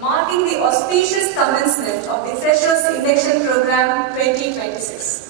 Marking the auspicious commencement of the Freshers Induction Program 2026.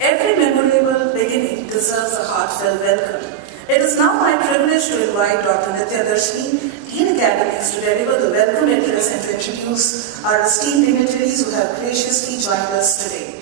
Every memorable beginning deserves a heartfelt welcome. It is now my privilege to invite Dr. Nitya Darshini, Dean Academics, to deliver the welcome address and to introduce our esteemed dignitaries who have graciously joined us today.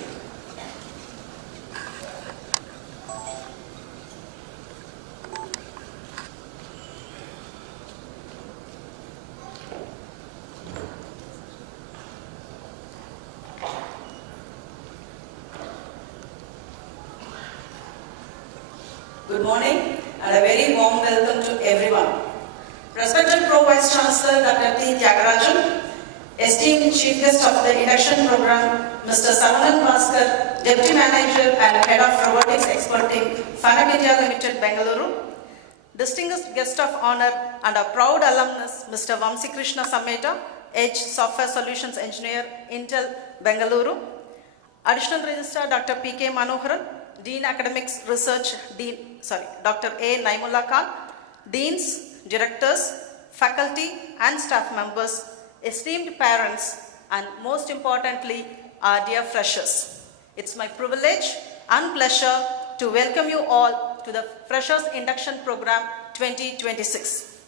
Good morning and a very warm welcome to everyone. Respected Pro Vice Chancellor Dr. T. Tyagarajan, esteemed Chief Guest of the Induction Program, Mr. Saravanan Bhaskar, Deputy Manager and Head of Robotics Expert Team, FANUC India Limited, Bengaluru, distinguished Guest of Honor and a proud alumnus, Mr. Vamsi Krishna Sammeta, Edge Software Solutions Engineer, Intel, Bengaluru, Additional Registrar Dr. P.K. Manoharan, Dean Academics Research, Dr. A. Naimullah Khan, Deans, Directors, Faculty and Staff Members, esteemed parents, and most importantly, our dear freshers. It's my privilege and pleasure to welcome you all to the Freshers Induction Program 2026.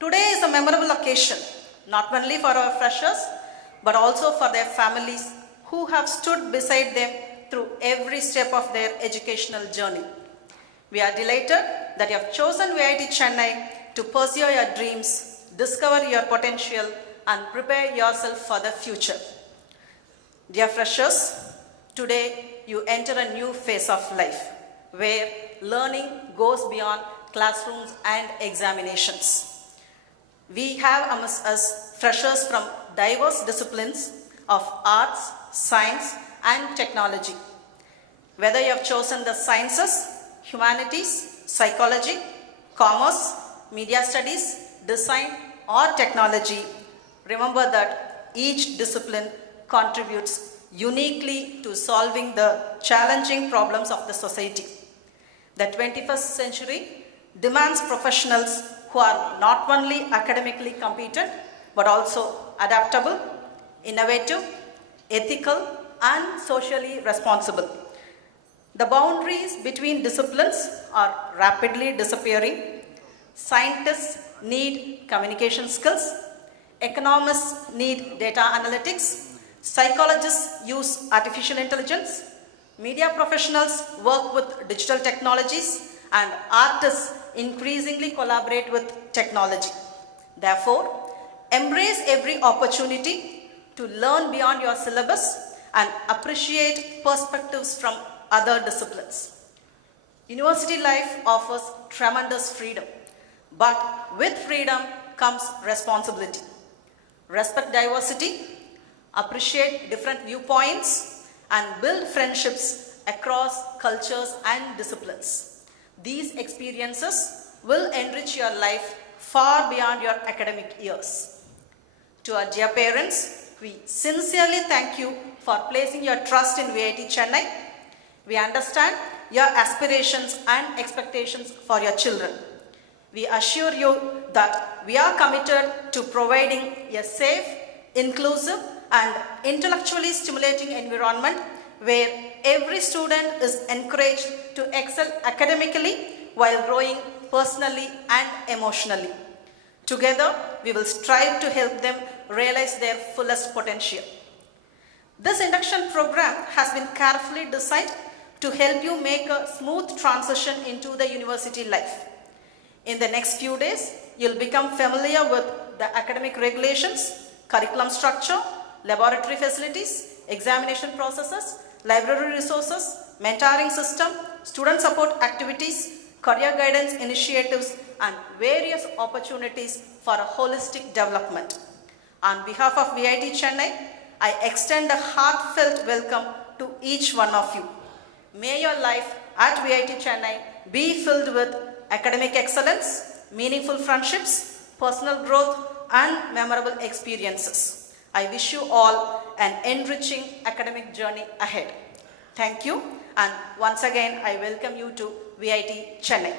Today is a memorable occasion, not only for our freshers, but also for their families who have stood beside them through every step of their educational journey. We are delighted that you have chosen VIT Chennai to pursue your dreams, discover your potential, and prepare yourself for the future. Dear freshers, today you enter a new phase of life where learning goes beyond classrooms and examinations. We have amongst us freshers from diverse disciplines of arts, science, and technology. Whether you have chosen the sciences, humanities, psychology, commerce, media studies, design, or technology, remember that each discipline contributes uniquely to solving the challenging problems of the society. The 21st century demands professionals who are not only academically competent, but also adaptable, innovative, ethical, and socially responsible. The boundaries between disciplines are rapidly disappearing. Scientists need communication skills. Economists need data analytics. Psychologists use artificial intelligence. Media professionals work with digital technologies, and artists increasingly collaborate with technology. Therefore, embrace every opportunity to learn beyond your syllabus and appreciate perspectives from other disciplines. University life offers tremendous freedom, but with freedom comes responsibility. Respect diversity, appreciate different viewpoints, and build friendships across cultures and disciplines. These experiences will enrich your life far beyond your academic years. To our dear parents, we sincerely thank you for placing your trust in VIT Chennai. We understand your aspirations and expectations for your children. We assure you that we are committed to providing a safe, inclusive, and intellectually stimulating environment where every student is encouraged to excel academically while growing personally and emotionally. Together, we will strive to help them realize their fullest potential. This induction program has been carefully designed to help you make a smooth transition into the university life. In the next few days, you'll become familiar with the academic regulations, curriculum structure, laboratory facilities, examination processes, library resources, mentoring system, student support activities, career guidance initiatives, and various opportunities for a holistic development. On behalf of VIT Chennai, I extend a heartfelt welcome to each one of you. May your life at VIT Chennai be filled with academic excellence, meaningful friendships, personal growth, and memorable experiences. I wish you all an enriching academic journey ahead. Thank you, and once again I welcome you to VIT Chennai.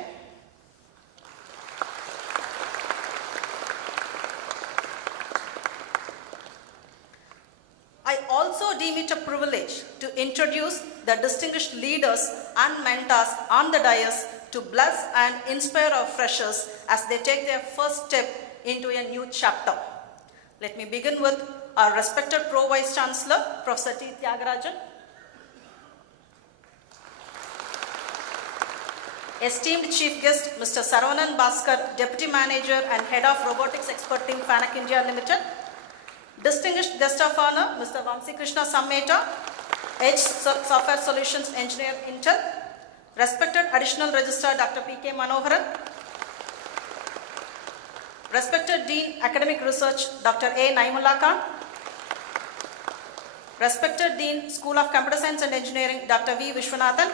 I also deem it a privilege to introduce the distinguished leaders and mentors on the dais to bless and inspire our freshers as they take their first step into a new chapter. Let me begin with our respected Pro Vice Chancellor, Professor T. Tyagarajan. Esteemed Chief Guest, Mr. Saravanan Bhaskar, Deputy Manager and Head of Robotics Expert Team, FANUC India Limited. Distinguished Guest of Honor, Mr. Vamsi Krishna Sammeta, Edge Software Solutions Engineer, Intel. Respected Additional Registrar, Dr. P.K. Manoharan. Respected Dean, Academic Research, Dr. A. Naimullah Khan. Respected Dean, School of Computer Science and Engineering, Dr. V. Vishwanathan.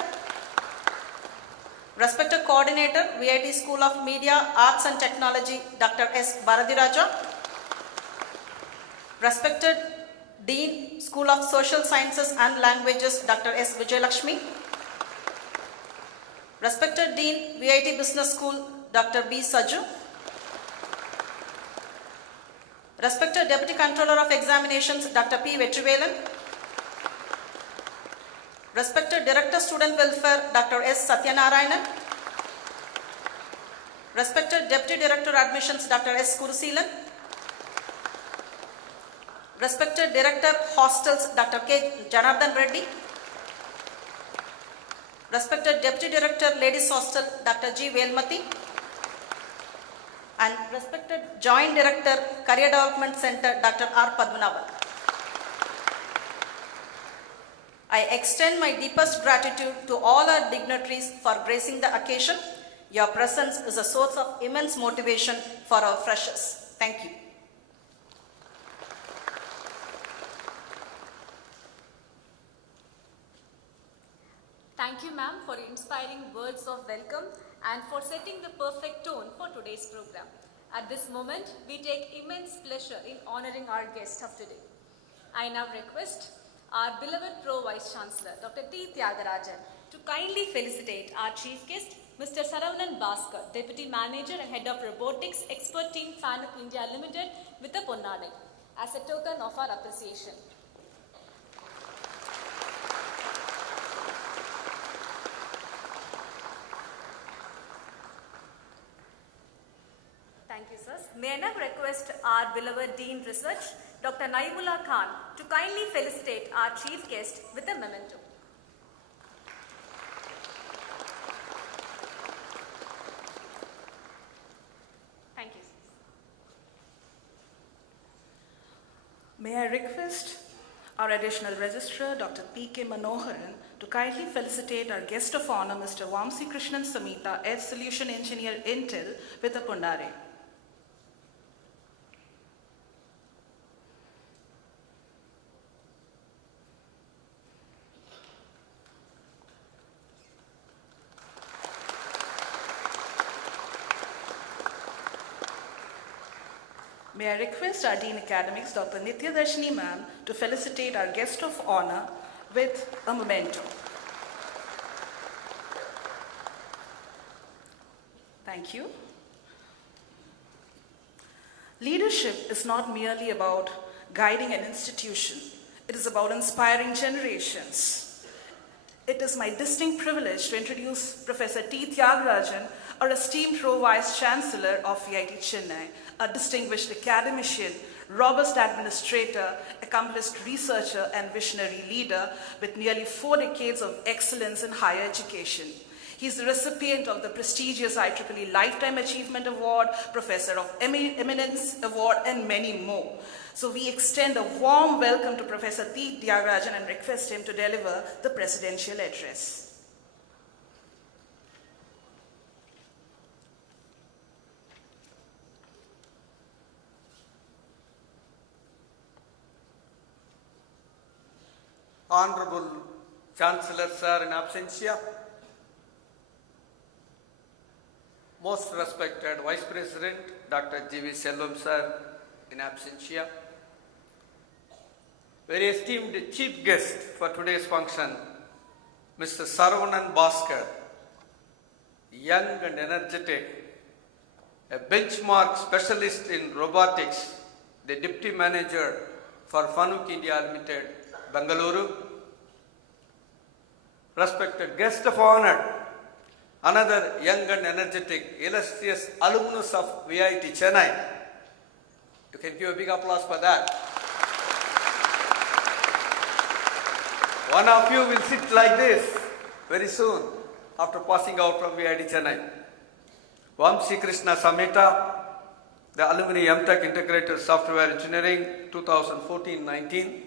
Respected Coordinator, VIT School of Media, Arts and Technology, Dr. S. Bharadiraja. Respected Dean, School of Social Sciences and Languages, Dr. S. Vijayalakshmi. Respected Dean, VIT Business School, Dr. B. Saju. Respected Deputy Controller of Examinations, Dr. P. Vetrivelan. Respected Director Student Welfare, Dr. S. Satyanarayanan. Respected Deputy Director Admissions Dr. S. Kuruseelan, Respected Director Hostels Dr. K. Janardhan Reddy, Respected Deputy Director Ladies Hostel Dr. G. Velmati, and Respected Joint Director Career Development Center Dr. R. Padmanabhan. I extend my deepest gratitude to all our dignitaries for gracing the occasion. Your presence is a source of immense motivation for our freshers. Thank you. Thank you, ma'am, for your inspiring words of welcome and for setting the perfect tone for today's program. At this moment, we take immense pleasure in honoring our guest of today. I now request our beloved Pro Vice Chancellor, Dr. T. Tyagarajan, to kindly felicitate our chief guest, Mr. Saravanan Bhaskar, Deputy Manager and Head of Robotics, Expert Team FANUC India Limited, with a Ponnadai, as a token of our appreciation. Thank you, sir. May I now request our beloved Dean Research, Dr. Naibullah Khan, to kindly felicitate our chief guest with a memento. Thank you, sir. May I request our additional registrar, Dr. P.K. Manoharan, to kindly felicitate our guest of honor, Mr. Vamsi Krishna Sammeta, Edge Solution Engineer Intel, with a Ponnadai. May I request our Dean Academics, Dr. Nitya Darshini ma'am, to felicitate our guest of honor with a memento. Thank you. Leadership is not merely about guiding an institution. It is about inspiring generations. It is my distinct privilege to introduce Professor T. Tyagarajan, our esteemed Pro Vice Chancellor of VIT Chennai, a distinguished academician, robust administrator, accomplished researcher, and visionary leader with nearly 4 decades of excellence in higher education. He is the recipient of the prestigious IEEE Lifetime Achievement Award, Professor of Eminence Award, and many more. So we extend a warm welcome to Professor T. Tyagarajan and request him to deliver the presidential address. Honorable Chancellor Sir in absentia, most respected Vice President Dr. G.V. Selvam Sir in absentia, very esteemed Chief Guest for today's function, Mr. Saravanan Bhaskar, young and energetic, a benchmark specialist in robotics, the Deputy Manager for FANUC India Limited, Bengaluru. Respected guest of honor, another young and energetic, illustrious alumnus of VIT Chennai. You can give a big applause for that. One of you will sit like this very soon after passing out from VIT Chennai. Vamsi Krishna Sammeta, the Alumni MTech Integrated Software Engineering 2014-19.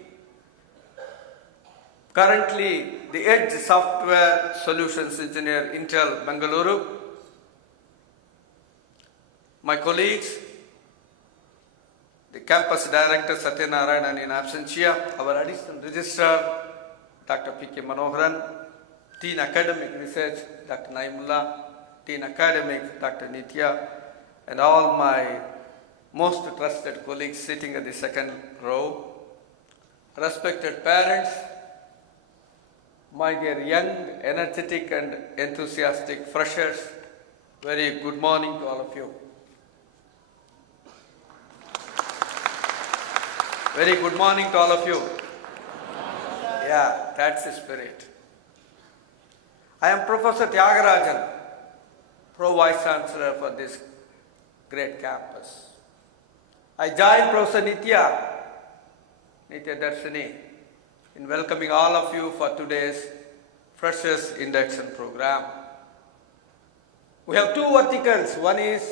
Currently, the Edge Software Solutions Engineer, Intel, Bengaluru. My colleagues, the Campus Director, Satyanarayanan in absentia, our Additional Registrar, Dr. P.K. Manoharan, Dean Academic Research, Dr. Naimullah, Dean Academic, Dr. Nitya, and all my most trusted colleagues sitting at the second row. Respected parents, my dear young, energetic and enthusiastic freshers, very good morning to all of you. Very good morning to all of you. Yeah, that's the spirit. I am Professor Tyagarajan, Pro Vice Chancellor for this great campus. I join Professor Nitya Darshini in welcoming all of you for today's Freshers Induction program. We have two verticals. One is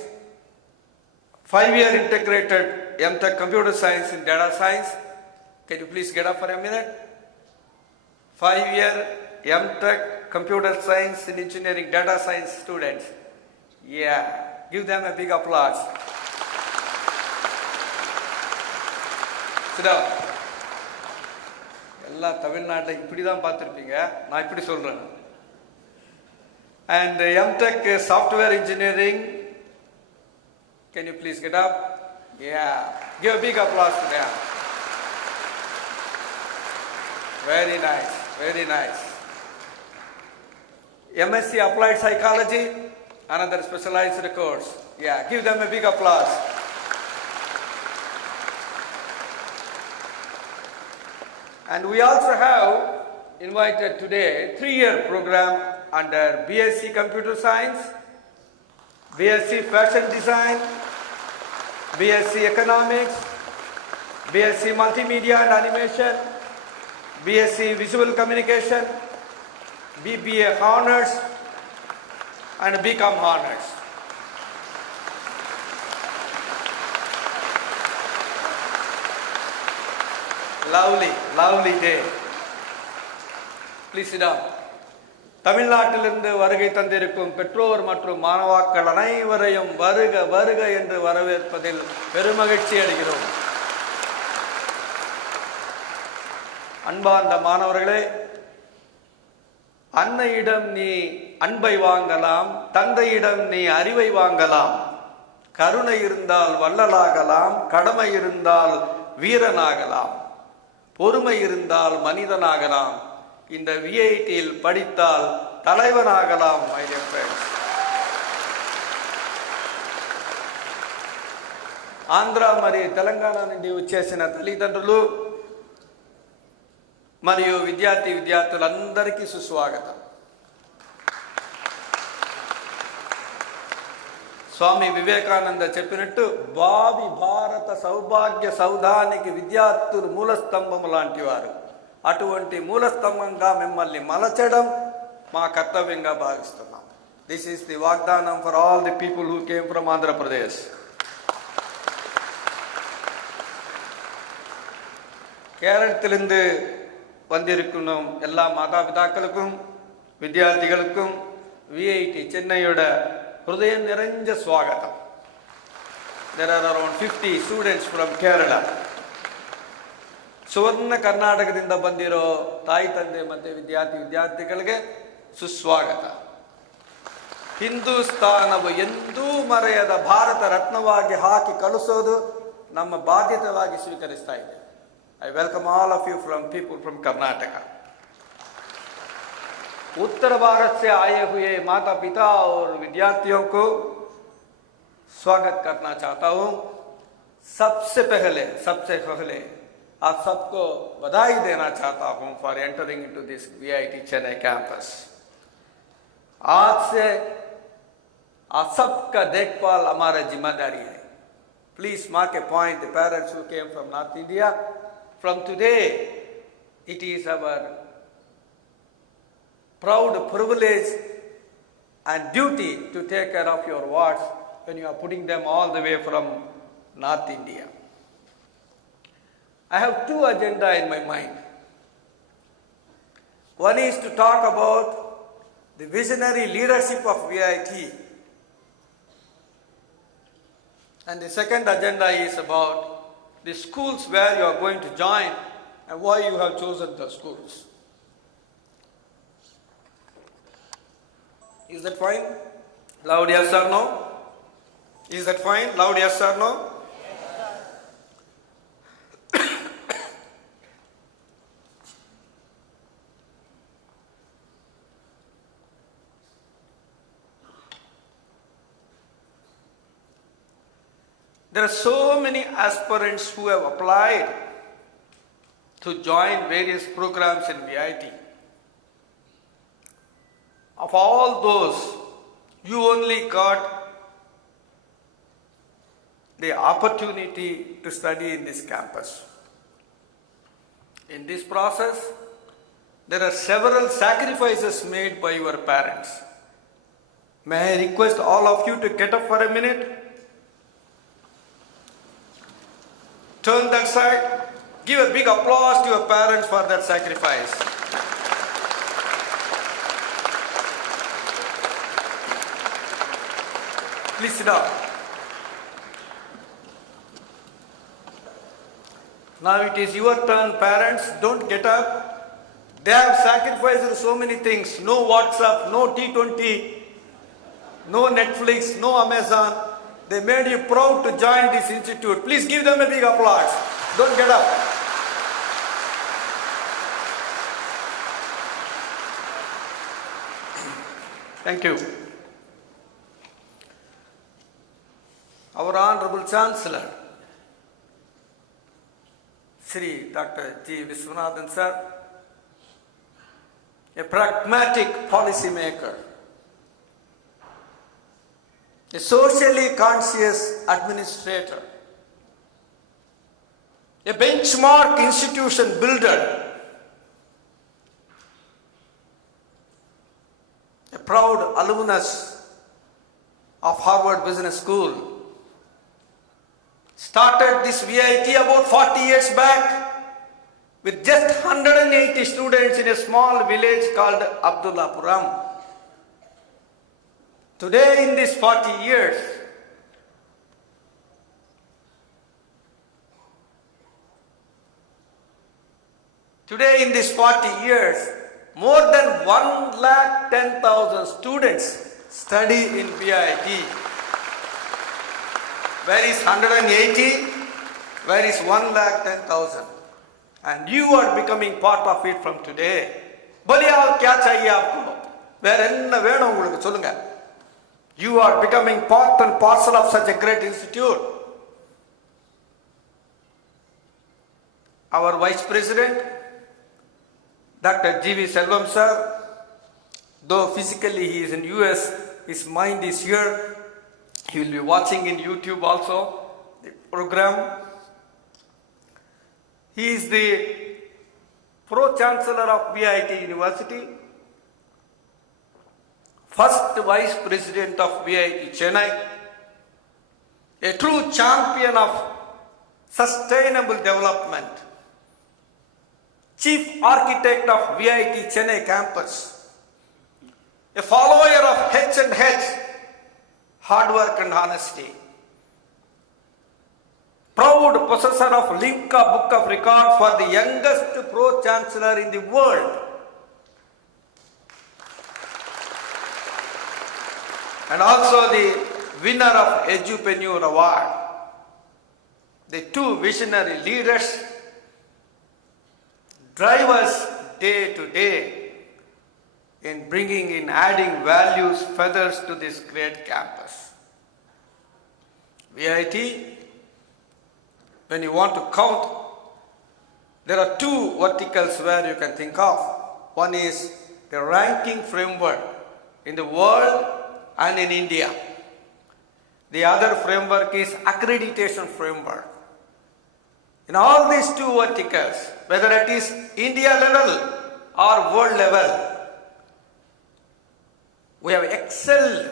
5-year integrated M.Tech Computer Science and Data Science. Can you please get up for a minute? 5-year M.Tech Computer Science and Engineering Data Science students. Yeah, give them a big applause. Sit down. எல்லாம் தமிழ்நாட்டில் இப்படி தான் பார்த்துருப்பீங்க, நான் இப்படி சொல்கிறேன். And M.Tech Software Engineering, can you please get up? Yeah, give a big applause to them. Very nice, very nice. MSc Applied Psychology, another specialized course. Yeah, give them a big applause. And we also have invited today 3-year program under BSc Computer Science, BSc Fashion Design, BSc Economics, BSc Multimedia and Animation, BSc Visual Communication, BBA Honors, and BCom Honors. Lovely, lovely day. Please sit down. தமிழ்நாட்டிலிருந்து வருகை தந்திருக்கும் பெற்றோர் மற்றும் மாணவர்கள் அனைவரையும் வருக வருக என்று வரவேற்பதில் பெருமகிழ்ச்சி அடைகிறோம். அன்பார்ந்த மாணவர்களே, அன்னையிடம் நீ அன்பை வாங்கலாம், தந்தையிடம் நீ அறிவை வாங்கலாம். கருணை இருந்தால் வள்ளலாகலாம், கடமை இருந்தால் வீரனாகலாம், பொறுமை இருந்தால் மனிதனாகலாம், இந்த விஐடியில் படித்தால் தலைவனாகலாம். My dear friends, ఆంధ్ర మరియు తెలంగాణ నుండి వచ్చేసిన తల్లిదండ్రులు మరియు విద్యార్థులందరికీ సుస్వాగతం. స్వామి వివేకానంద చెప్పినట్టు భావి భారత సౌభాగ్య సౌధానికి విద్యార్థులు మూలస్తంభం లాంటి వారు. అటువంటి మూలస్తంభంగా మిమ్మల్ని మలచడం మా కర్తవ్యంగా భావిస్తున్నాం. దిస్ ఈస్ ది వాగ్దానం for all the people who came from Andhra Pradesh. கேரளத்திலிருந்து வந்திருக்கும் எல்லா மாதாபிதாக்களுக்கும் வித்யார்த்திகளுக்கும் விஐடி சென்னையோட ஹிருதயம் நிறைஞ்ச ஸ்வாகதம். There are around 50 students from Kerala. ಸುವರ್ಣ ಕರ್ನಾಟಕದಿಂದ ಬಂದಿರೋ ತಾಯಿ ತಂದೆ ಮತ್ತು ವಿದ್ಯಾರ್ಥಿಗಳಿಗೆ ಸುಸ್ವಾಗತ. ಹಿಂದೂಸ್ತಾನವು ಎಂದೂ ಮರೆಯದ ಭಾರತ ರತ್ನವಾಗಿ ಹಾಕಿ ಕಳಿಸೋದು ನಮ್ಮ ಬಾಧ್ಯತೆಯಾಗಿ ಸ್ವೀಕರಿಸ್ತಾ ಇದೆ. I welcome all of you from people from Karnataka. उत्तर भारत से आए हुए माता पिता और विद्यार्थियों को स्वागत करना चाहता हूँ. सबसे पहले आप सबको बधाई देना चाहता हूँ for entering into this VIT Chennai campus. आज से आप सबका देखभाल हमारा जिम्मेदारी है. Please mark a point, the parents who came from North India. From today, it is our proud privilege and duty to take care of your wards when you are putting them all the way from North India. I have two agendas in my mind. One is to talk about the visionary leadership of VIT. And the second agenda is about the schools where you are going to join and why you have chosen the schools. Is that fine? Loud yes or no? Is that fine? Loud yes or no? There are so many aspirants who have applied to join various programs in VIT. Of all those, You only got the opportunity to study in this campus. In this process, there are several sacrifices made by your parents. May I request all of you to get up for a minute? Turn that side. Give a big applause to your parents for that sacrifice. Please sit down. Now it is your turn, parents. Don't get up. They have sacrificed so many things. No WhatsApp, no T20, no Netflix, no Amazon. They made you proud to join this institute. Please give them a big applause. Don't get up. Thank you. Our Honorable Chancellor, Sri Dr. G. Viswanathan sir, a pragmatic policy maker, a socially conscious administrator, a benchmark institution builder, a proud alumnus of Harvard Business School, started this VIT about 40 years back with just 180 students in a small village called Abdullapuram. Today in these 40 years, more than 110,000 students study in VIT. Where is 180? Where is 110,000? And you are becoming part of it from today. Boliya kya chahiye aapko? Where enna vedum ungalku solunga. You are becoming part and parcel of such a great institute. Our Vice President, Dr. G.V. Selvam sir, though physically he is in US, his mind is here. He will be watching in YouTube also the program. He is the Pro-Chancellor of VIT University, first Vice President of VIT Chennai, a true champion of sustainable development, Chief Architect of VIT Chennai campus, a follower of H&H, hard work and honesty, proud possessor of Limca Book of Records for the youngest Pro-Chancellor in the world, and also the winner of Edupreneur Award. The two visionary leaders drive us day to day in bringing in, adding values, feathers to this great campus. VIT, when you want to count, there are two verticals where you can think of. One is the ranking framework in the world and in India. The other framework is accreditation framework. In all these two verticals, whether it is India level or world level, we have excelled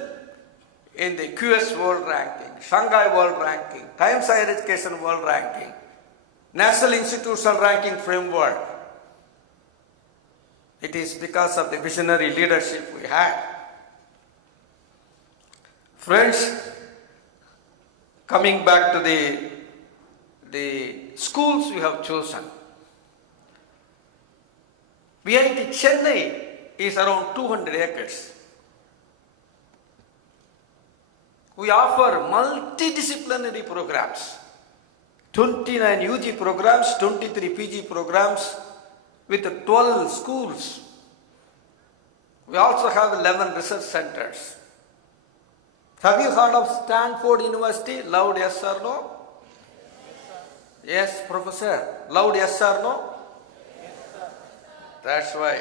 in the QS World Ranking, Shanghai World Ranking, Times Higher Education World Ranking, National Institutional Ranking Framework. It is because of the visionary leadership we had. Friends, coming back to the schools we have chosen. VIT Chennai is around 200 acres. We offer multidisciplinary programs, 29 UG programs, 23 PG programs with 12 schools. We also have 11 research centers. Have you heard of Stanford University? Loud yes or no? Yes, Professor. Loud yes or no? Yes, sir. That's why.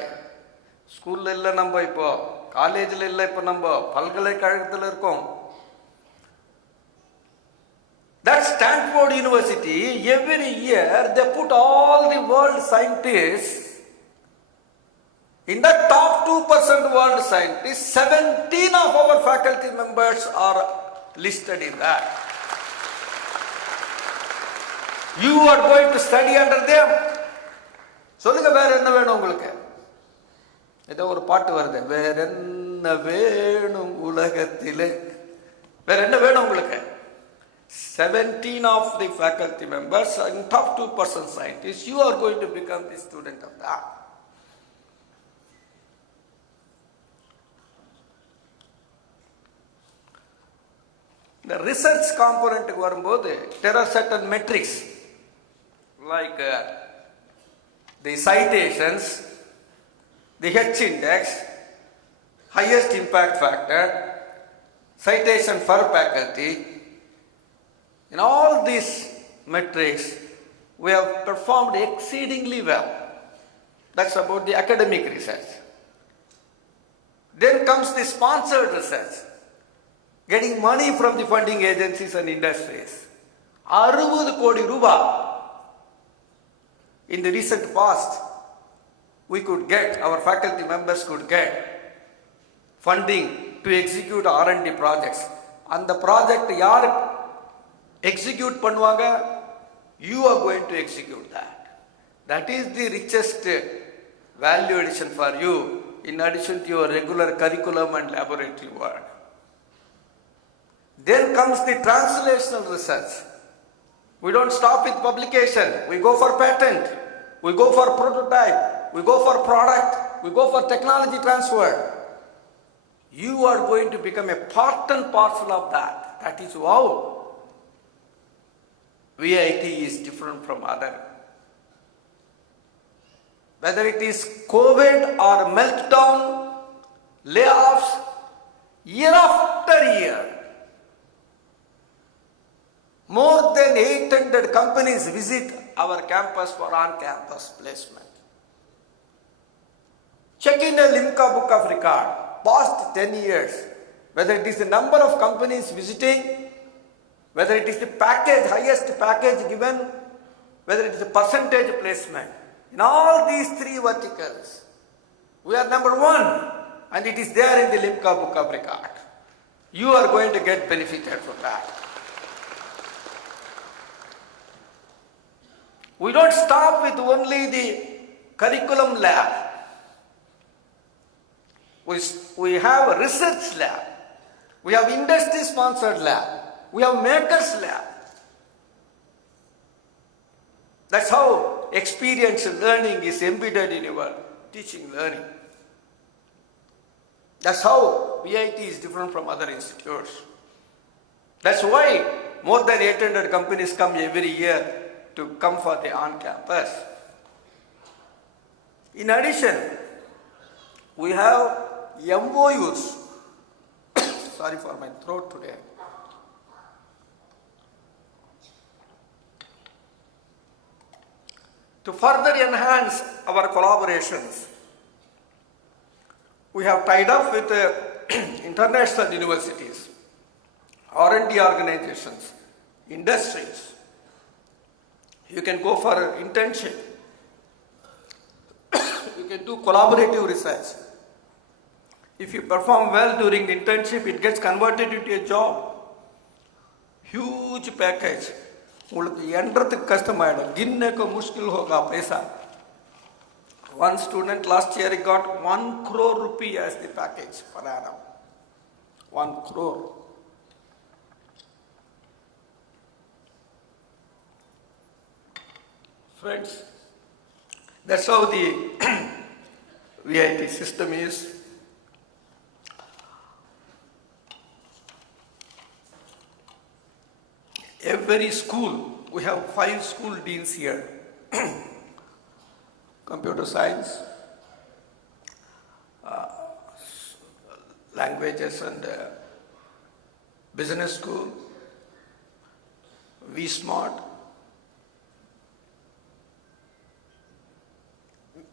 School ella namba ipo காலேஜில் இல்லை, இப்போ நம்ம பல்கலைக்கழகத்தில் இருக்கோம். That Stanford University, every year they put all the world scientists in the top 2% world scientists. 17 of our faculty members are listed in that. You are going to study under them. சொல்லுங்க, வேற என்ன வேணும் உங்களுக்கு? ஏதோ ஒரு பாட்டு வருது, வேற என்ன வேணும் உலகத்திலே, வேற என்ன வேணும் உங்களுக்கு? 17 of the faculty members and top 2% scientists, you are going to become the student of that. The research component வரும்போது there are certain metrics like the citations, the H index, highest impact factor, citation per faculty. In all these metrics, we have performed exceedingly well. That's about the academic research. Then comes the sponsored research, getting money from the funding agencies and industries. 60 கோடி ரூபாய் in the recent past, we could get, our faculty members could get funding to execute R&D projects. And the project yaar execute பண்ணுவாங்க? You are going to execute that. That is the richest value addition for you, in addition to your regular curriculum and laboratory work. Then comes the translational research. We don't stop with publication. We go for patent. We go for prototype. We go for product. We go for technology transfer. You are going to become a part and parcel of that. That is wow. VIT is different from other. Whether it is COVID or meltdown, layoffs, year after year, more than 800 companies visit our campus for on-campus placement. Check in a Limca book of record, past 10 years, whether it is the number of companies visiting, whether it is the package, highest package given, whether it is the percentage placement. In all these three verticals, we are number one, and it is there in the Limca book of record. You are going to get benefited from that. We don't stop with only the curriculum lab. We have a research lab. We have industry-sponsored lab. We have makers lab. That's how experiential learning is embedded in your teaching learning. That's how VIT is different from other institutes. That's why more than 800 companies come every year to come for the on-campus. In addition, we have MOUs. Sorry for my throat today. To further enhance our collaborations, we have tied up with international universities, R&D organizations, industries. You can go for an internship. You can do collaborative research. If you perform well during the internship, it gets converted into a job. Huge package. உங்களுக்கு என்றதுக்கு கஷ்டமாயிடும், கின்னக்கு முஷ்கில் होगा पैसा. One student last year got 1 crore rupee as the package per annum. 1 crore. Friends, that's how the VIT system is. Every school, we have 5 school deans here. Computer science, languages and business school, V-Smart,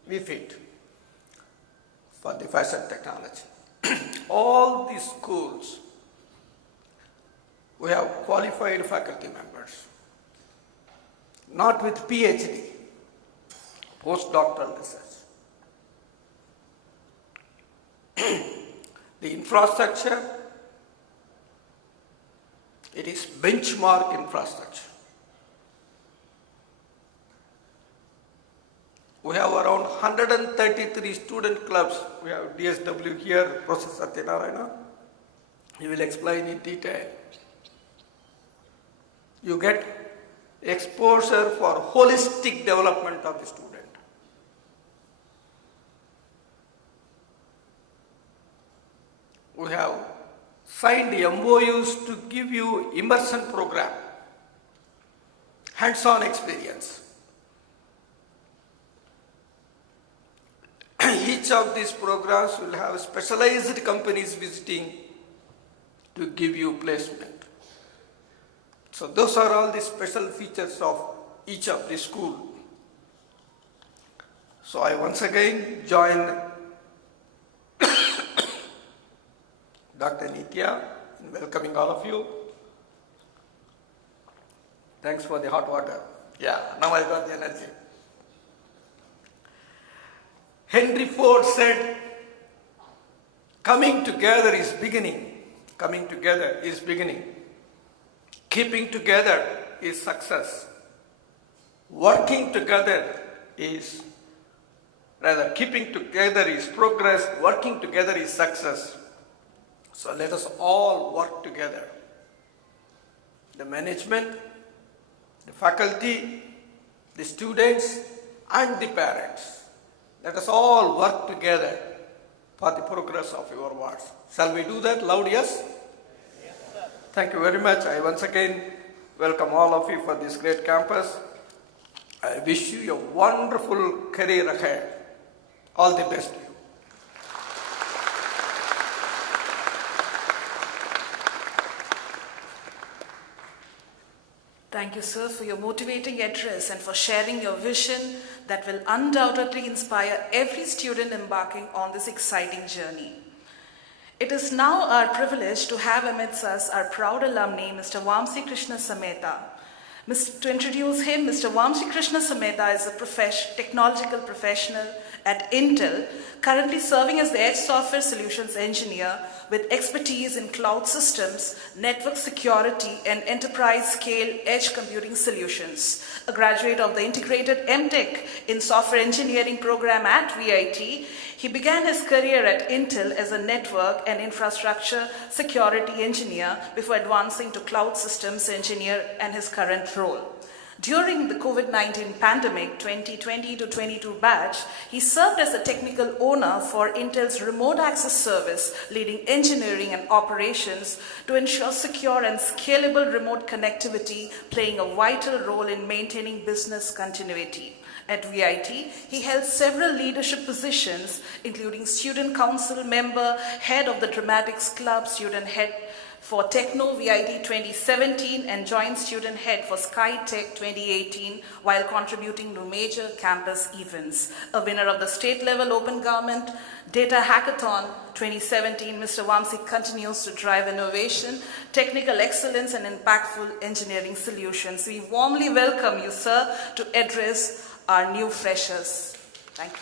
V-Fit for the fashion technology. all these schools, we have qualified faculty members, not with PhD, postdoctoral research. The infrastructure, it is benchmark infrastructure. We have around 133 student clubs. We have DSW here, Professor Satyanarayana. He will explain in detail. You get exposure for holistic development of the student. We have signed MOUs to give you immersion program, hands-on experience. Each of these programs will have specialized companies visiting to give you placement. So those are all the special features of each of the school. So I once again join Dr. Nitya in welcoming all of you. Thanks for the hot water. Yeah, now I got the energy. Henry Ford said, coming together is beginning. Coming together is beginning. Keeping together is success. Working together is, keeping together is progress. Working together is success. So let us all work together. The management, the faculty, the students, and the parents. Let us all work together for the progress of your wards. Shall we do that? Loud yes? Yes, sir. Thank you very much. I once again welcome all of you for this great campus. I wish you a wonderful career ahead. All the best to you. Thank you, sir, for your motivating address and for sharing your vision that will undoubtedly inspire every student embarking on this exciting journey. It is now our privilege to have amidst us our proud alumni, Mr. Vamsi Krishna Sammeta. To introduce him, Mr. Vamsi Krishna Sammeta is a technological professional at Intel, currently serving as the Edge Software Solutions Engineer with expertise in cloud systems, network security, and enterprise-scale edge computing solutions. A graduate of the Integrated MTech in Software Engineering program at VIT, he began his career at Intel as a network and infrastructure security engineer before advancing to cloud systems engineer and his current role. During the COVID-19 pandemic 2020-22 batch, he served as a technical owner for Intel's remote access service, leading engineering and operations to ensure secure and scalable remote connectivity, playing a vital role in maintaining business continuity. At VIT, he held several leadership positions, including student council member, head of the Dramatics Club, student head for Techno VIT 2017 and joint student head for SkyTech 2018 while contributing to major campus events. A winner of the state level open government Data Hackathon 2017, Mr. Vamsi continues to drive innovation, technical excellence and impactful engineering solutions. We warmly welcome you, sir, to address our new freshers. Thank you.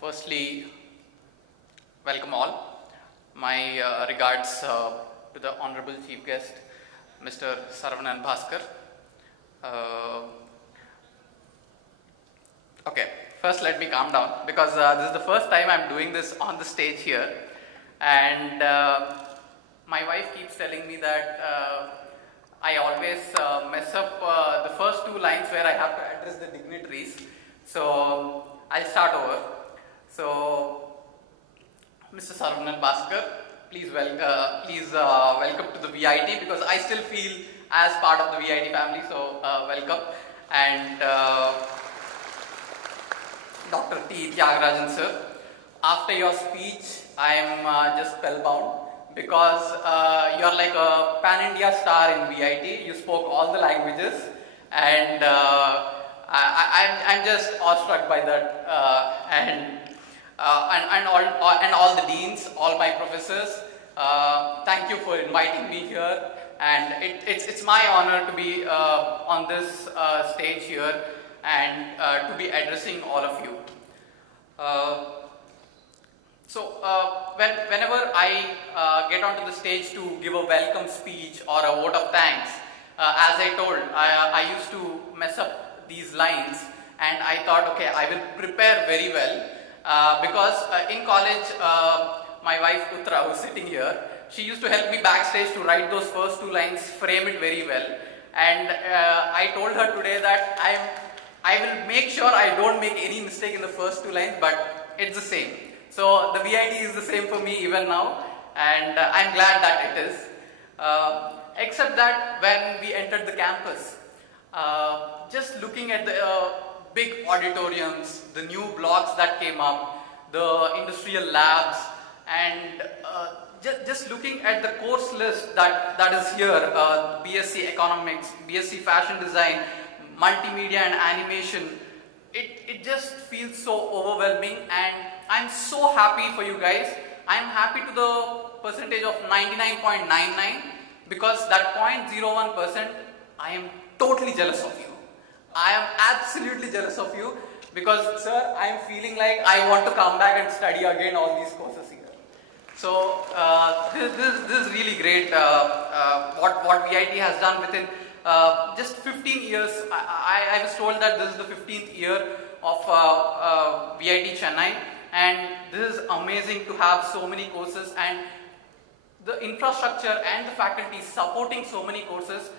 Firstly, welcome all. My regards to the Honorable Chief Guest, Mr. Saravanan Bhaskar. Okay, first let me calm down because this is the first time I'm doing this on the stage here, and my wife keeps telling me that I always mess up the first two lines where I have to address the dignitaries. So I'll start over. So, Mr. Saravanan Bhaskar, please welcome to the VIT because I still feel as part of the VIT family. So welcome, and Dr. T. Tyagarajan sir, after your speech, I am just spellbound because you are like a pan-India star in VIT. You spoke all the languages, and I'm just awestruck by that. And all the deans, all my professors. Thank you for inviting me here, and it's my honor to be on this stage here and to be addressing all of you. Whenever I get onto the stage to give a welcome speech or a vote of thanks, as I told, I used to mess up these lines, and I thought, okay, I will prepare very well because in college, my wife Uttara, who's sitting here, she used to help me backstage to write those first two lines, frame it very well, and I told her today that I will make sure I don't make any mistake in the first two lines, but it's the same. So the VIT is the same for me even now, and I'm glad that it is. Except that when we entered the campus, just looking at the big auditoriums, the new blocks that came up, the industrial labs, and just looking at the course list that is here, BSc Economics, BSc Fashion Design, Multimedia and Animation, it just feels so overwhelming, and I'm so happy for you guys. I'm happy to the percentage of 99.99 because that 0.01%, I am totally jealous of you. I am absolutely jealous of you because, sir, I am feeling like I want to come back and study again all these courses here. So this is really great what VIT has done within just 15 years. I was told that this is the 15th year of VIT Chennai, and this is amazing to have so many courses and the infrastructure and the faculty supporting so many courses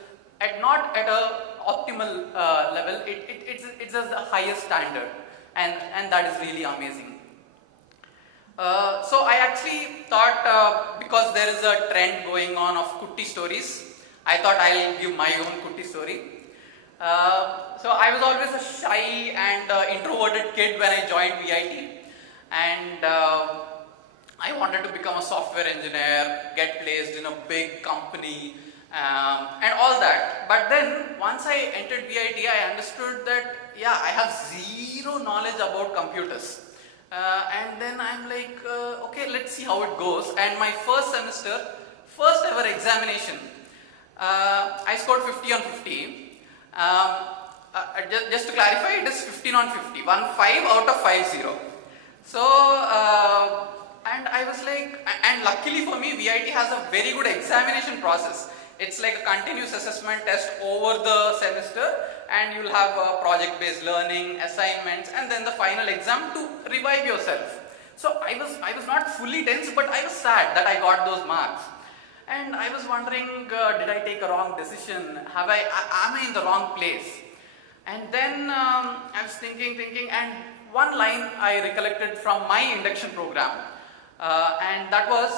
not at a optimal level. It's at the highest standard, and that is really amazing. So I actually thought, because there is a trend going on of Kutti stories, I thought I'll give my own Kutti story. So I was always a shy and introverted kid when I joined VIT, and I wanted to become a software engineer, get placed in a big company, and all that. But then once I entered VIT, I understood that I have zero knowledge about computers. And then I'm like, okay, let's see how it goes. And my first semester, first ever examination, I scored 50 on 50. Just to clarify, it is 15 on 50, 5 out of 50. So, and I was like, and luckily for me, VIT has a very good examination process. It's like a continuous assessment test over the semester, and you'll have project-based learning, assignments, and then the final exam to revive yourself. So I was not fully tense, but I was sad that I got those marks. And I was wondering, did I take a wrong decision? Am I in the wrong place? And then I was thinking, and one line I recollected from my induction program, and that was,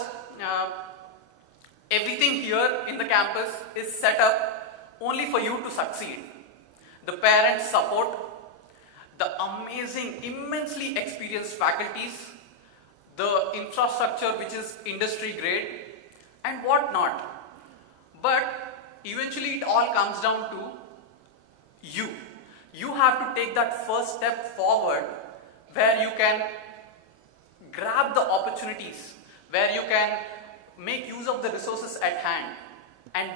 everything here in the campus is set up only for you to succeed. The parents' support, the amazing, immensely experienced faculties, the infrastructure which is industry grade, and what not. But eventually it all comes down to you. You have to take that first step forward where you can grab the opportunities, where you can make use of the resources at hand and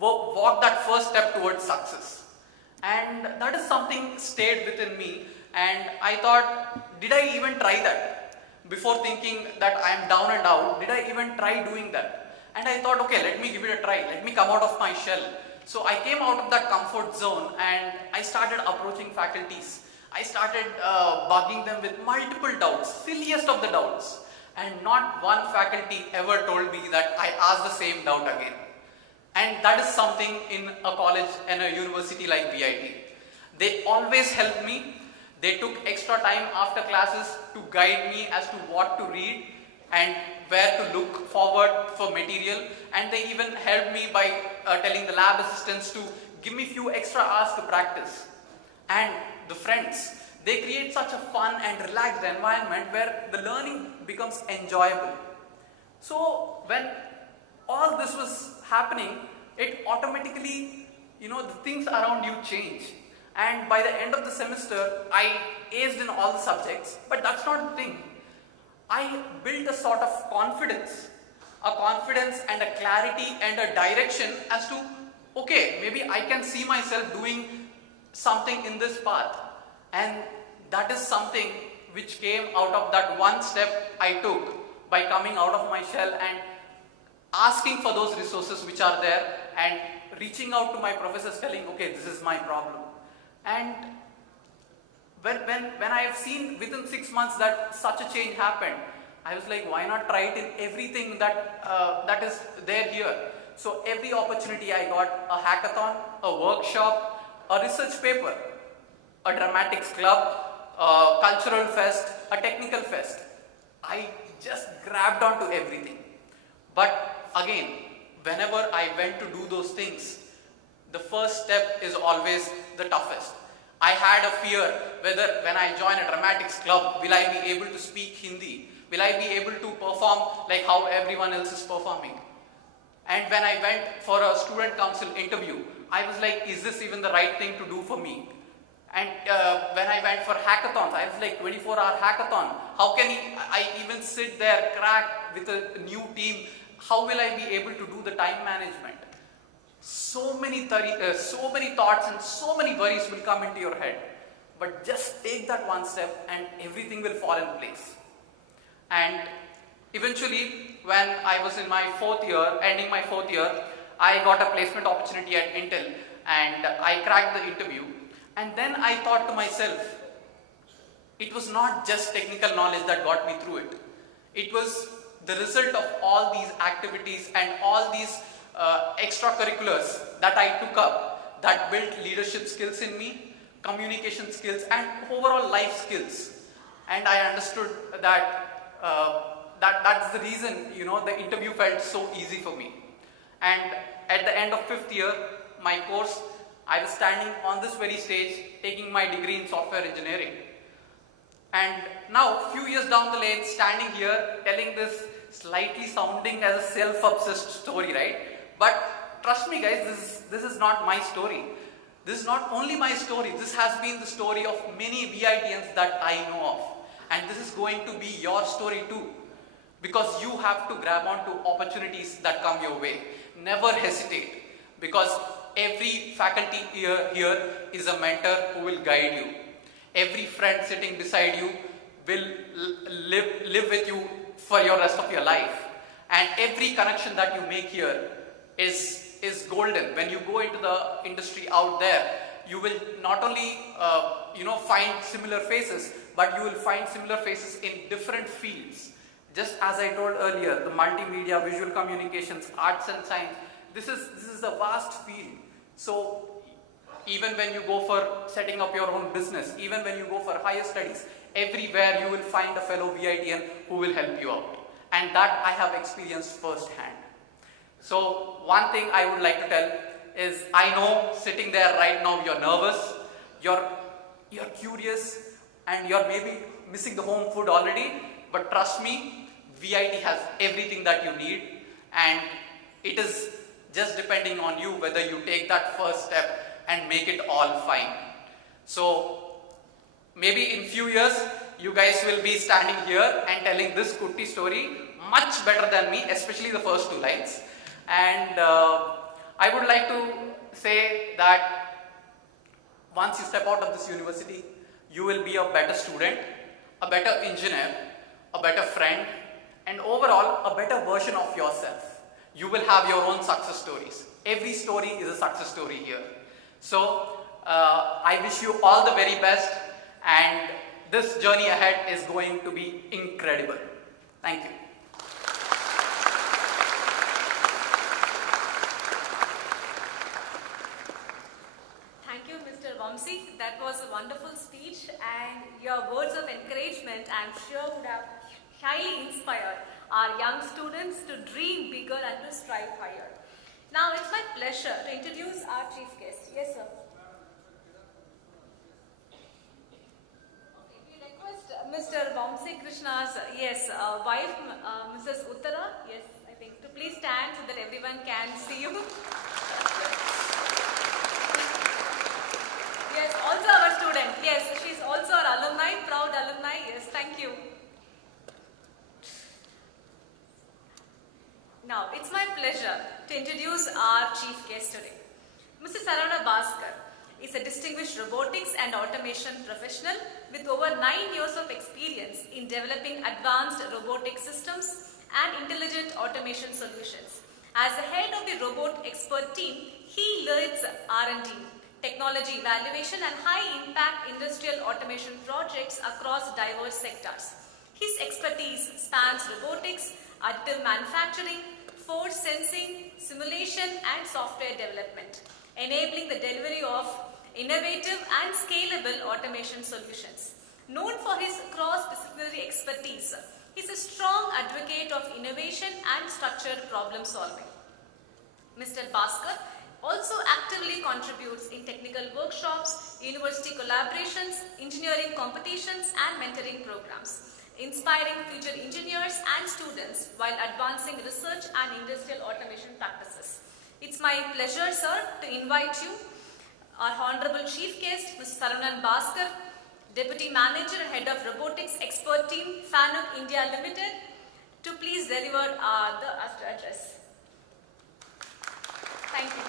walk that first step towards success. And that is something stayed within me, and I thought, did I even try that? Before thinking that I am down and out, did I even try doing that? And I thought, okay, let me give it a try, let me come out of my shell. So I came out of that comfort zone and I started approaching faculties. I started bugging them with multiple doubts, silliest of the doubts. And not one faculty ever told me that I asked the same doubt again. And that is something in a college and a university like VIT. They always helped me. They took extra time after classes to guide me as to what to read and where to look forward for material. And they even helped me by telling the lab assistants to give me few extra hours to practice. And the friends, They create such a fun and relaxed environment where the learning becomes enjoyable. So when all this was happening, it automatically, the things around you change. And by the end of the semester, I aced in all the subjects, but that's not the thing. I built a sort of confidence and a clarity and a direction as to, okay, maybe I can see myself doing something in this path. And that is something which came out of that one step I took by coming out of my shell and asking for those resources which are there and reaching out to my professors telling, okay, this is my problem. And when I have seen within 6 months that such a change happened, I was like, why not try it in everything that is there here? So every opportunity I got, a hackathon, a workshop, a research paper, a dramatics club, a cultural fest, a technical fest, I just grabbed onto everything. But again, whenever I went to do those things, the first step is always the toughest. I had a fear whether when I join a dramatics club, will I be able to speak Hindi? Will I be able to perform like how everyone else is performing? And when I went for a student council interview, I was like, is this even the right thing to do for me? And when I went for hackathons, I was like, 24-hour hackathon. How can I even sit there, crack with a new team? How will I be able to do the time management? So many thoughts and so many worries will come into your head. But just take that one step and everything will fall in place. And eventually, when I was in my ending my fourth year, I got a placement opportunity at Intel and I cracked the interview. And then I thought to myself, it was not just technical knowledge that got me through it. It was the result of all these activities and all these extracurriculars that I took up that built leadership skills in me, communication skills and overall life skills. And I understood that that's the reason, the interview felt so easy for me. And at the end of 5th year, my course, I was standing on this very stage taking my degree in software engineering. And now, few years down the lane, standing here telling this slightly sounding as a self-obsessed story, right? But trust me guys, this is not my story. This is not only my story, this has been the story of many VITians that I know of. And this is going to be your story too. Because you have to grab onto opportunities that come your way. Never hesitate. Because every faculty here is a mentor who will guide you. Every friend sitting beside you will live with you for your rest of your life. And every connection that you make here is golden. When you go into the industry out there, you will not only find similar faces, but you will find similar faces in different fields. Just as I told earlier, the multimedia, visual communications, arts and science, this is a vast field. So even when you go for setting up your own business, even when you go for higher studies, everywhere you will find a fellow VITian who will help you out. And that I have experienced firsthand. So one thing I would like to tell is, I know sitting there right now you're nervous, you're curious, and you're maybe missing the home food already, but trust me, VIT has everything that you need, and it is just depending on you whether you take that first step and make it all fine. So maybe in few years you guys will be standing here and telling this Kutti story much better than me, especially the first 2 lines. And I would like to say that once you step out of this university, you will be a better student, a better engineer, a better friend, and overall a better version of yourself. You will have your own success stories. Every story is a success story here. So I wish you all the very best, and this journey ahead is going to be incredible. Thank you. Thank you, Mr. Vamsi. That was a wonderful speech, and your words of encouragement, I'm sure, would have highly inspired our young students to dream bigger and to strive higher. Now, it's my pleasure to introduce our chief guest. Yes, sir. Krishna's wife, Mrs. Uttara. Yes, I think to please stand so that everyone can see you. Yes, also our student. Yes, she's also our alumni, proud alumni. Yes, thank you. Now, it's my pleasure to introduce our chief guest today. Mr. Saravanan Bhaskar is a distinguished robotics and automation professional with over 9 years of experience in developing advanced robotic systems and intelligent automation solutions. As the head of the robot expert team, he leads R&D, technology evaluation and high-impact industrial automation projects across diverse sectors. His expertise spans robotics, additive manufacturing, force sensing, simulation and software development, enabling the delivery of innovative and scalable automation solutions. Known for his cross-disciplinary expertise, he is a strong advocate of innovation and structured problem solving. Mr. Bhaskar also actively contributes in technical workshops, university collaborations, engineering competitions and mentoring programs, inspiring future engineers and students while advancing research and industrial automation practices. It's my pleasure, sir, to invite you, our Honorable Chief Guest, Mr. Saravanan Bhaskar, Deputy Manager and Head of Robotics Expert Team, FANUC India Limited, to please deliver the address. Thank you.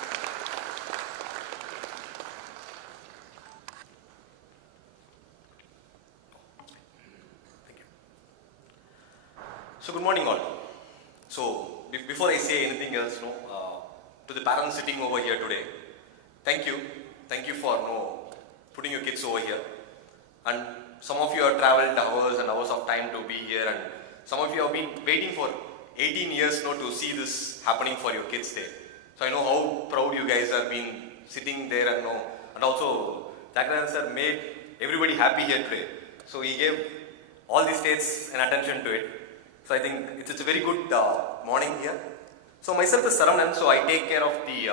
So good morning all. So before I say anything else, to the parents sitting over here today, thank you for putting your kids over here. And some of you have traveled hours and hours of time to be here, and some of you have been waiting for 18 years to see this happening for your kids there. So I know how proud you guys have been sitting there and also Jagran sir made everybody happy here today. So he gave all the states an attention to it. So I think it's a very good morning here. So myself is Saravanan, so I take care of the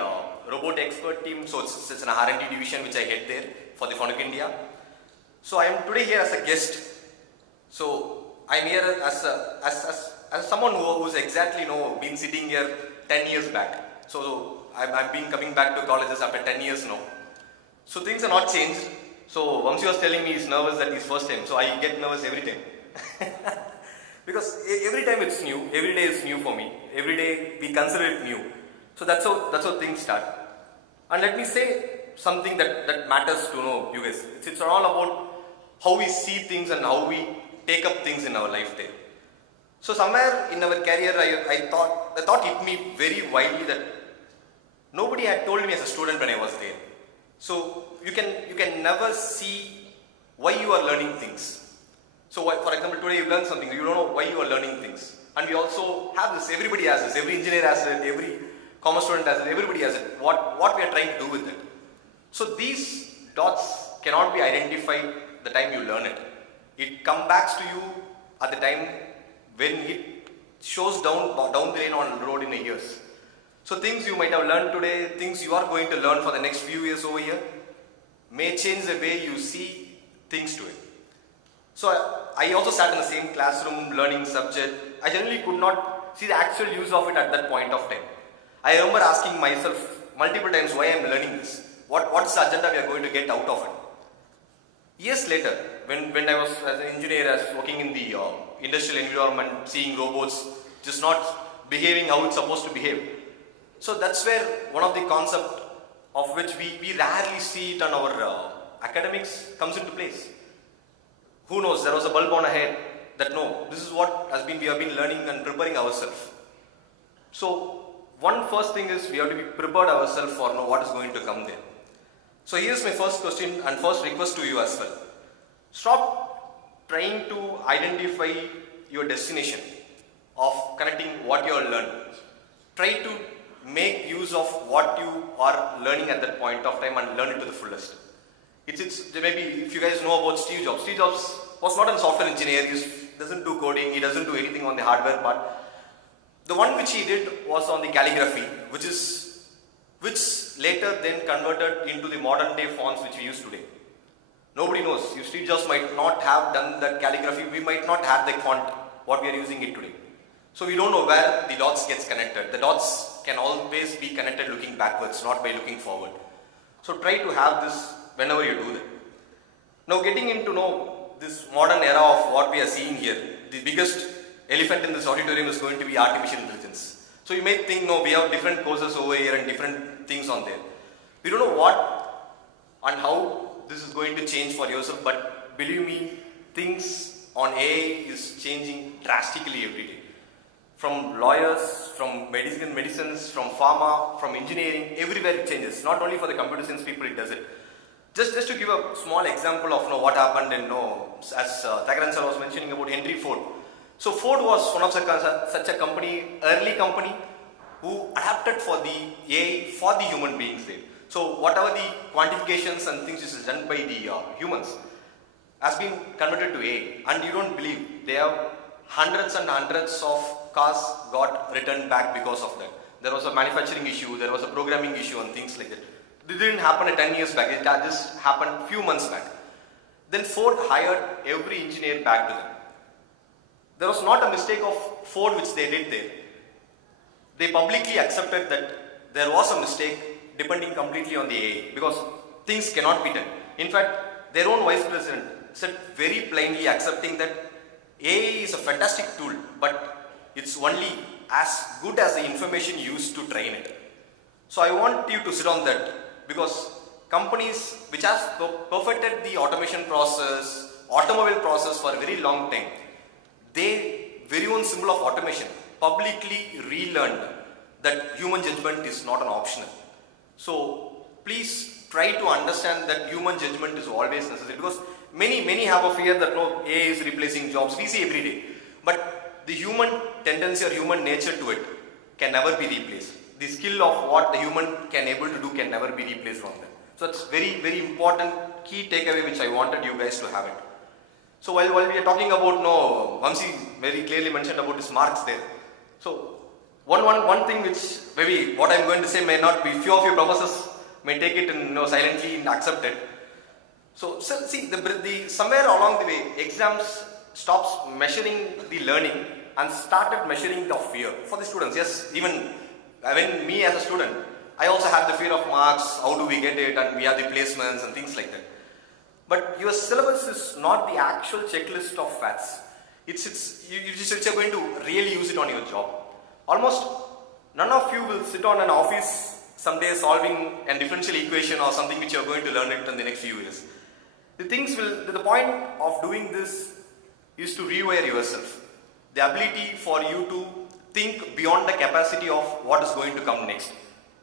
robot expert team. So it's an R&D division which I head there for the FANUC India. So I am today here as a guest. So I am here as someone who's exactly been sitting here 10 years back. So I've been coming back to colleges after 10 years now. So things are not changed. So Vamsi was telling me he's nervous that he's first time. So I get nervous every time. Because every time it's new, every day is new for me. Every day we consider it new. So that's how things start. And let me say something that matters to you guys. It's all about how we see things and how we take up things in our life there. So somewhere in our career, the thought hit me very widely that nobody had told me as a student when I was there. So you can never see why you are learning things. So for example, today you learn something, you don't know why you are learning things. And we also have this, everybody has this, every engineer has it, every commerce student has it, everybody has it, what we are trying to do with it. So these dots cannot be identified the time you learn it. It comes back to you at the time when it shows down the lane on the road in a years. So things you might have learned today, things you are going to learn for the next few years over here, may change the way you see things to it. So I also sat in the same classroom learning subject. I generally could not see the actual use of it at that point of time. I remember asking myself multiple times why I am learning this. What's the agenda we are going to get out of it? Years later, when I was as an engineer, working in the industrial environment, seeing robots just not behaving how it's supposed to behave. So that's where one of the concepts of which we rarely see it on our academics comes into place. Who knows, there was a bulb on our head that no, this is what we have been learning and preparing ourselves. So one first thing is we have to be prepared ourselves for what is going to come there. So here's my first question and first request to you as well. Stop trying to identify your destination of connecting what you are learning. Try to make use of what you are learning at that point of time and learn it to the fullest. It's maybe if you guys know about Steve Jobs. Steve Jobs was not a software engineer. He doesn't do coding. He doesn't do anything on the hardware part. The one which he did was on the calligraphy, which later then converted into the modern day fonts which we use today. Nobody knows. Steve Jobs might not have done that calligraphy. We might not have the font, what we are using it today. So we don't know where the dots gets connected. The dots can always be connected looking backwards, not by looking forward. So try to have this whenever you do that. Now getting into this modern era of what we are seeing here, the biggest elephant in this auditorium is going to be artificial intelligence. So you may think, we have different courses over here and different things on there. We don't know what and how this is going to change for yourself, but believe me, things on AI is changing drastically every day. From lawyers, from medicines, from pharma, from engineering, everywhere it changes. Not only for the computer science people, it does it. Just to give a small example of what happened in, as Thakaran sir was mentioning about Henry Ford. So Ford was one of such a company, early company, who adapted for the AI for the human beings there. So whatever the quantifications and things which is done by the humans has been converted to AI, and you don't believe they have hundreds and hundreds of cars got returned back because of that. There was a manufacturing issue, there was a programming issue and things like that. It didn't happen 10 years back, it just happened few months back. Then Ford hired every engineer back to them. There was not a mistake of Ford which they did there. They publicly accepted that there was a mistake depending completely on the AI, because things cannot be done. In fact, their own vice president said very plainly, accepting that AI is a fantastic tool, but it's only as good as the information used to train it. So I want you to sit on that, because companies which have perfected the automation process, automobile process for a very long time, they, very own symbol of automation, publicly relearned that human judgment is not an optional. So please try to understand that human judgment is always necessary, because many have a fear that AI is replacing jobs. We see every day, but the human tendency or human nature to it can never be replaced. The skill of what the human can able to do can never be replaced from them. So it's very important key takeaway which I wanted you guys to have it. So while we are talking about Vamsi very clearly mentioned about his marks there. So one thing which maybe what I'm going to say may not be, few of your professors may take it and silently and accept it. So see, the somewhere along the way, exams stops measuring the learning and started measuring the fear for the students. Yes, even when me as a student, I also had the fear of marks, how do we get it, and we have the placements and things like that. But your syllabus is not the actual checklist of facts. You're going to really use it on your job. Almost none of you will sit on an office someday solving a differential equation or something which you're going to learn it in the next few years. The point of doing this is to rewire yourself. The ability for you to think beyond the capacity of what is going to come next.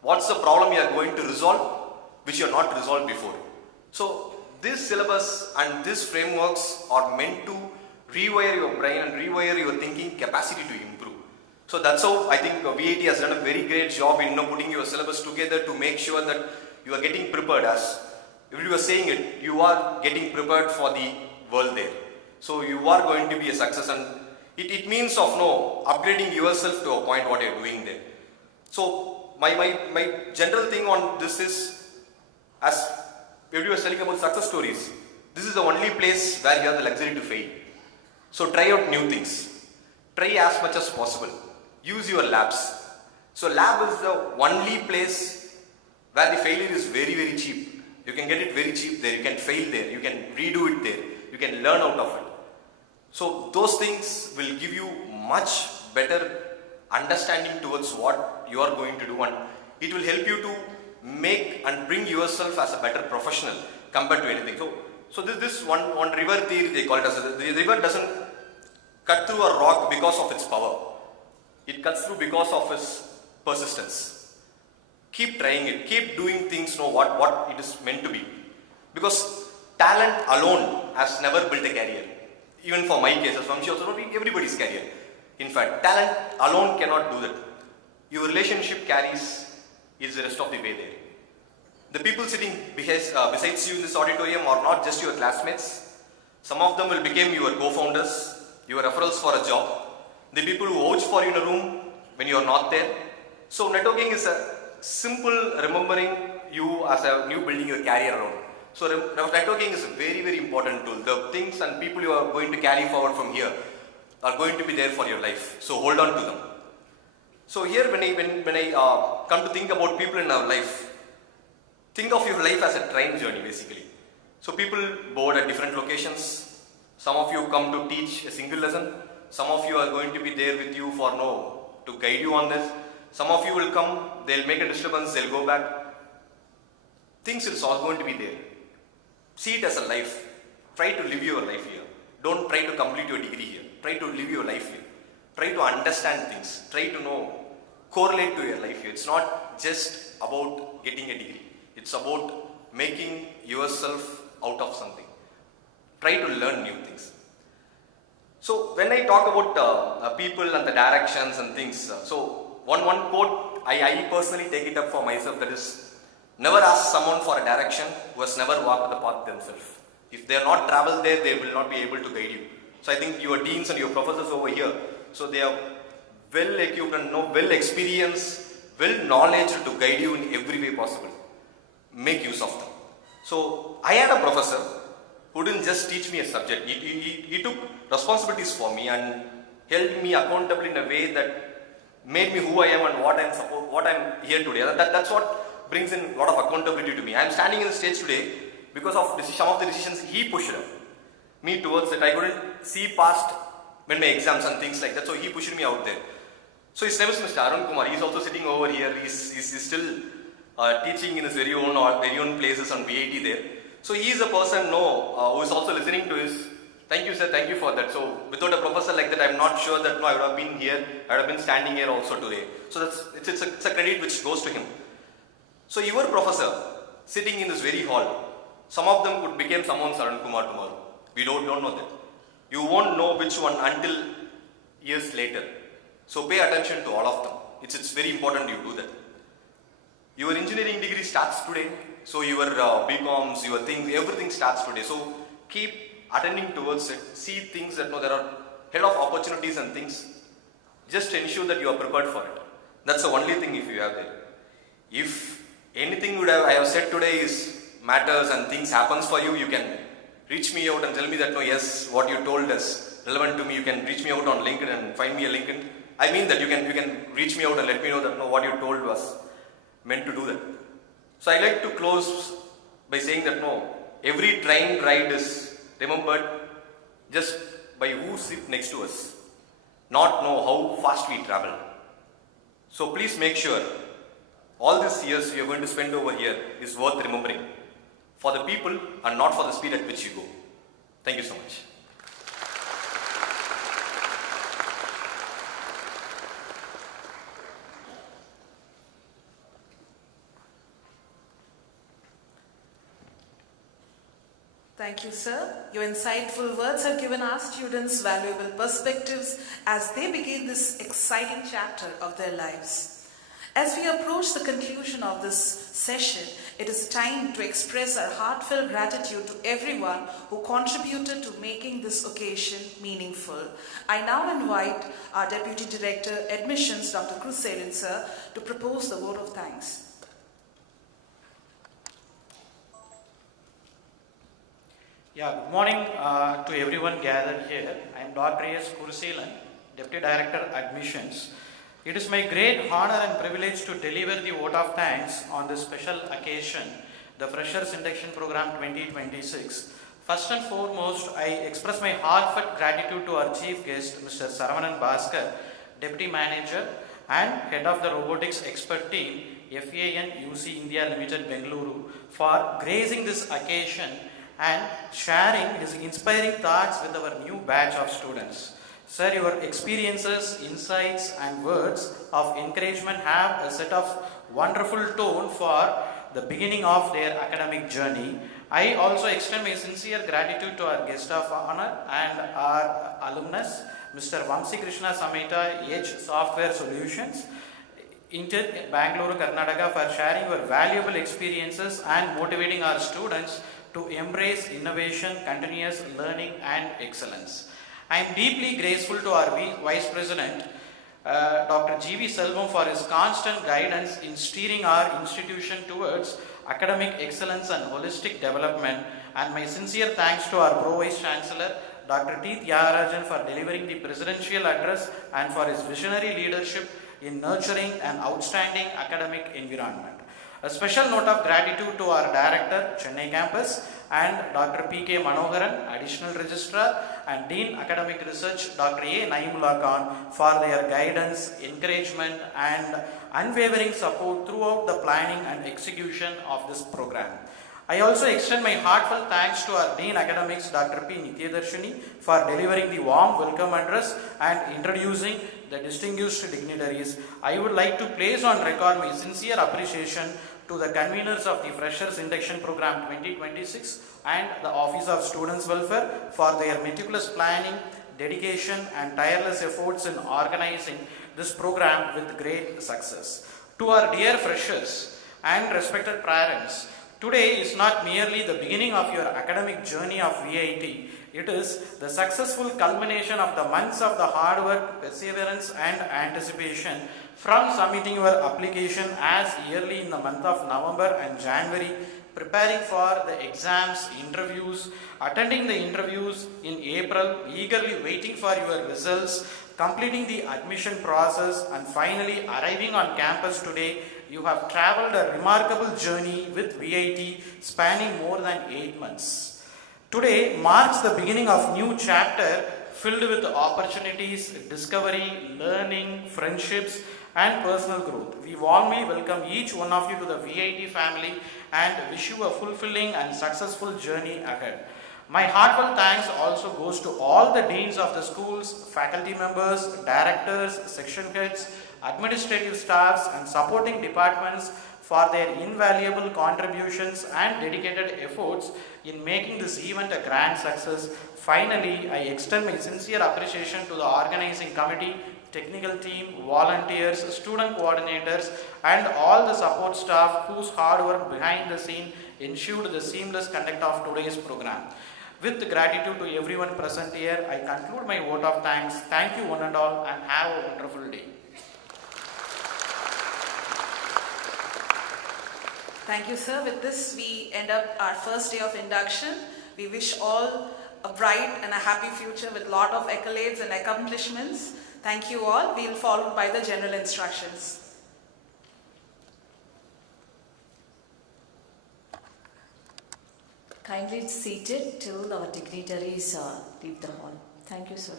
What's the problem you are going to resolve which you are not resolved before. So this syllabus and these frameworks are meant to rewire your brain and rewire your thinking capacity to improve. So that's how I think VIT has done a very great job in putting your syllabus together to make sure that you are getting prepared. As if you are saying it, you are getting prepared for the world there. So you are going to be a success, and it means of upgrading yourself to a point what you are doing there. So my general thing on this is, as if you are telling about success stories, this is the only place where you have the luxury to fail. So try out new things. Try as much as possible. Use your labs. So lab is the only place where the failure is very cheap. You can get it very cheap there. You can fail there. You can redo it there. You can learn out of it. So those things will give you much better understanding towards what you are going to do, and it will help you to make and bring yourself as a better professional compared to anything. So this one river theory, they call it as the river doesn't cut through a rock because of its power. It cuts through because of its persistence. Keep trying it. Keep doing things, what it is meant to be. Because talent alone has never built a career. Even for my case, as Vamsi also not everybody's career. In fact, talent alone cannot do that. Your relationship carries is the rest of the way there. The people sitting besides you in this auditorium are not just your classmates. Some of them will become your co-founders, your referrals for a job, the people who vouch for you in a room when you are not there. So networking is a simple remembering you as a new building your career around. So networking is a very, very important tool. The things and people you are going to carry forward from here are going to be there for your life. So hold on to them. So here when I come to think about people in our life, think of your life as a train journey basically. So people board at different locations. Some of you come to teach a single lesson. Some of you are going to be there with you to guide you on this. Some of you will come, they'll make a disturbance, they'll go back. Things is all going to be there. See it as a life. Try to live your life here. Don't try to complete your degree here. Try to live your life here. Try to understand things. Try to correlate to your life here. It's not just about getting a degree. It's about making yourself out of something. Try to learn new things. So when I talk about people and the directions and things, so one quote, I personally take it up for myself, that is, never ask someone for a direction who has never walked the path themselves. If they are not traveled there, they will not be able to guide you. So I think your deans and your professors over here, so they are well equipped and well experienced, well knowledge to guide you in every way possible. Make use of them. So I had a professor who didn't just teach me a subject. He took responsibilities for me and held me accountable in a way that made me who I am and what I'm here today. That's what brings in a lot of accountability to me. I'm standing in the stage today because of some of the decisions he pushed me towards it. I couldn't see past when my exams and things like that, so he pushed me out there. So his name is Mr. Arun Kumar. He's also sitting over here. He's still teaching in his very own places on BIT there. So he is a person who is also listening to his. Thank you, sir. Thank you for that. So without a professor like that, I'm not sure that I would have been here. I would have been standing here also today. So it's a credit which goes to him. So your professor sitting in this very hall, some of them could become someone's Arun Kumar tomorrow. We don't know that. You won't know which one until years later. So pay attention to all of them. It's very important you do that. Your engineering degree starts today. So your BComs, your things, everything starts today. So keep attending towards it. See things that there are hell of opportunities and things. Just ensure that you are prepared for it. That's the only thing if you have there. If anything I have said today is matters and things happens for you, you can reach me out and tell me that yes, what you told is relevant to me. You can reach me out on LinkedIn and find me a LinkedIn. I mean that you can reach me out and let me know that what you told was meant to do that. So I like to close by saying that every train ride is remembered just by who sits next to us, not how fast we travel. So please make sure all these years you are going to spend over here is worth remembering for the people and not for the speed at which you go. Thank you so much. Thank you, sir. Your insightful words have given our students valuable perspectives as they begin this exciting chapter of their lives. As we approach the conclusion of this session, it is time to express our heartfelt gratitude to everyone who contributed to making this occasion meaningful. I now invite our Deputy Director, Admissions, Dr. Krishna, sir, to propose the vote of thanks. Good morning to everyone gathered here. I am Dr. S. Kurseelan, Deputy Director Admissions. It is my great honor and privilege to deliver the vote of thanks on this special occasion, the Freshers Induction Program 2026. First and foremost, I express my heartfelt gratitude to our chief guest, Mr. Saravanan Bhaskar, Deputy Manager and Head of the Robotics Expert Team, FANUC India Limited, Bengaluru, for gracing this occasion and sharing his inspiring thoughts with our new batch of students. Sir, your experiences, insights and words of encouragement have a set of wonderful tone for the beginning of their academic journey. I also extend my sincere gratitude to our guest of honor and our alumnus, Mr. Vamsi Krishna, Sammeta, Edge Software Solutions, Bengaluru, Karnataka, for sharing your valuable experiences and motivating our students to embrace innovation, continuous learning and excellence. I am deeply grateful to our Vice President, Dr. G.V. Selvam, for his constant guidance in steering our institution towards academic excellence and holistic development, and my sincere thanks to our Pro Vice Chancellor, Dr. T. Tyagarajan, for delivering the presidential address and for his visionary leadership in nurturing an outstanding academic environment. A special note of gratitude to our Director, Chennai Campus, and Dr. P.K. Manoharan, Additional Registrar, and Dean Academic Research, Dr. A. Naimullah Khan, for their guidance, encouragement, and unwavering support throughout the planning and execution of this program. I also extend my heartfelt thanks to our Dean Academics, Dr. P. Nityadarshini, for delivering the warm welcome address and introducing the distinguished dignitaries. I would like to place on record my sincere appreciation to the conveners of the Freshers Induction Program 2026 and the Office of Students Welfare for their meticulous planning, dedication, and tireless efforts in organizing this program with great success. To our dear freshers and respected parents, today is not merely the beginning of your academic journey of VIT, it is the successful culmination of the months of the hard work, perseverance, and anticipation from submitting your application as early in the month of November and January, preparing for the exams, interviews, attending the interviews in April, eagerly waiting for your results, completing the admission process, and finally arriving on campus today. You have traveled a remarkable journey with VIT spanning more than 8 months. Today marks the beginning of new chapter filled with opportunities, discovery, learning, friendships, and personal growth. We warmly welcome each one of you to the VIT family and wish you a fulfilling and successful journey ahead. My heartfelt thanks also goes to all the deans of the schools, faculty members, directors, section heads, administrative staffs, and supporting departments for their invaluable contributions and dedicated efforts in making this event a grand success. Finally, I extend my sincere appreciation to the organizing committee, technical team, volunteers, student coordinators, and all the support staff whose hard work behind the scene ensured the seamless conduct of today's program. With gratitude to everyone present here, I conclude my vote of thanks. Thank you one and all, and have a wonderful day. Thank you, sir. With this, we end up our first day of induction. We wish all a bright and a happy future with a lot of accolades and accomplishments. Thank you all. We will follow by the general instructions. Kindly seated till our dignitaries leave the hall. Thank you, sir.